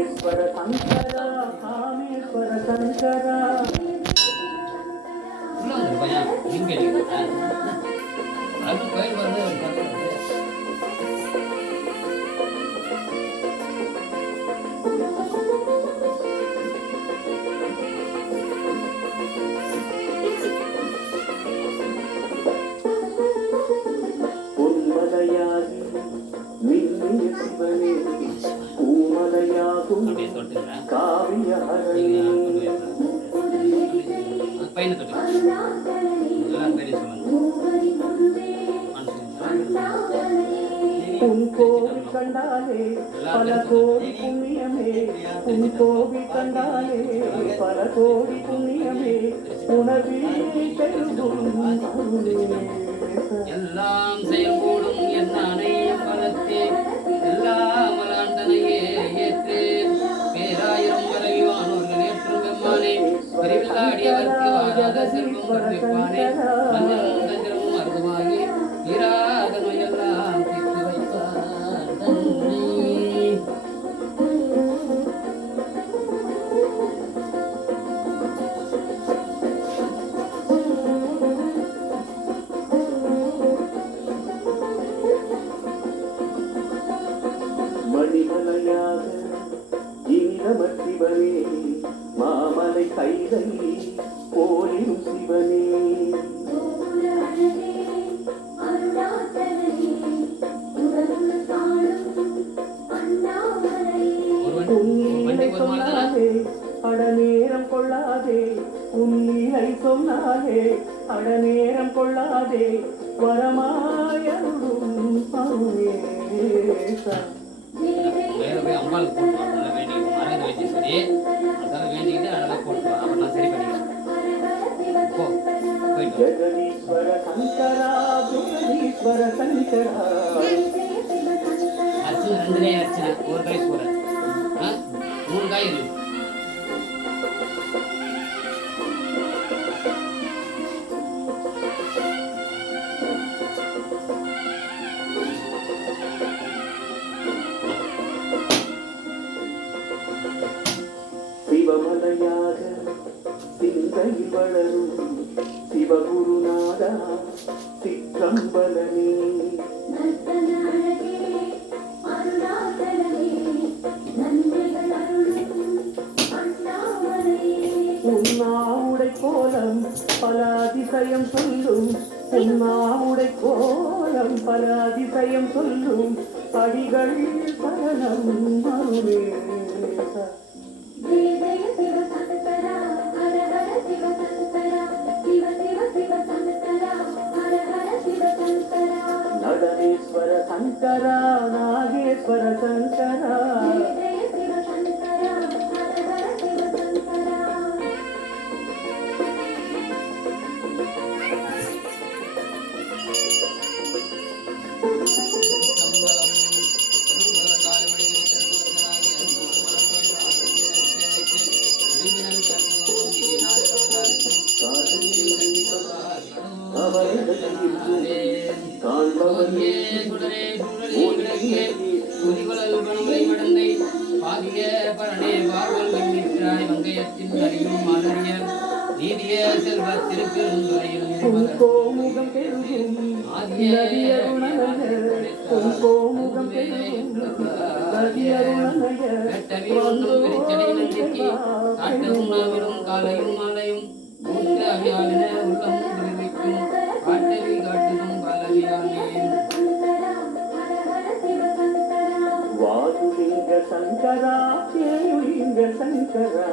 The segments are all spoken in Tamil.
நடனேஸ்வர சங்கரா காமேஸ்வர சங்கரா உள்ள வந்து பையன் மனசு உன் கோவில் கண்டாலே பல கோடி புண்ணியமே உன் கோவில் கண்டாலே பல கோடி புண்ணியமே உணர்வில் பெருகும். எல்லாம் செயல்கூடும் Bhagavantara சொன்னாலே அடநேரம் கொள்ளாதே உன்னிலை சொன்னாலே அடநேரம் கொள்ளாதே வரமாயருடும் அருளேசா வேற ஜெகதீஸ்வர சங்கரா ஜெகதீஸ்வர சங்கரா. சிவமலையாக சிந்தையில் வளரும். சிவகுருநாதா சிற்றம்பலனே உன்னாவுடை கோலம் பல அதிசயம் சொல்லும். உன்னாவுடை கோலம் பல அதிசயம் சொல்லும். அடிகள் சரணம் அருளேசா నాగేశ్వర శంకర నాగేశ్వర శంకర Thank you. காண்பவனே சுடரே சுடரே கிடக்கே துதிகுழல் பணமுறை மடந்தை பாதிய பரணே வாழ்வல் வெண்ணிற்றாய் வங்கயத்தின் அறியும் மலரிய நீதிய செல்வ திருப்பெருந்துறையில் கோமுகம் கோமுகம் காலையும் மாலையும். உள்ளம் శంకరా చేయులింగ శంకరా.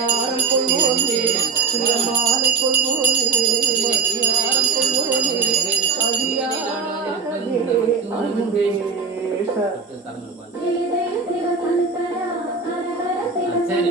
மணியாரம் கொள்வோமே. திருமாலை கொள்வோமே. மணியாரம் கொள்வோமே. அன்பே சரி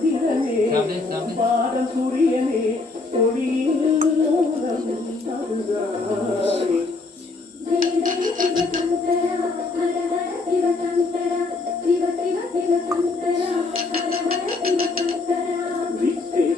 சந்திரனே பாடம் சூரியனே ஒளியில் மோனம் தருகிறார்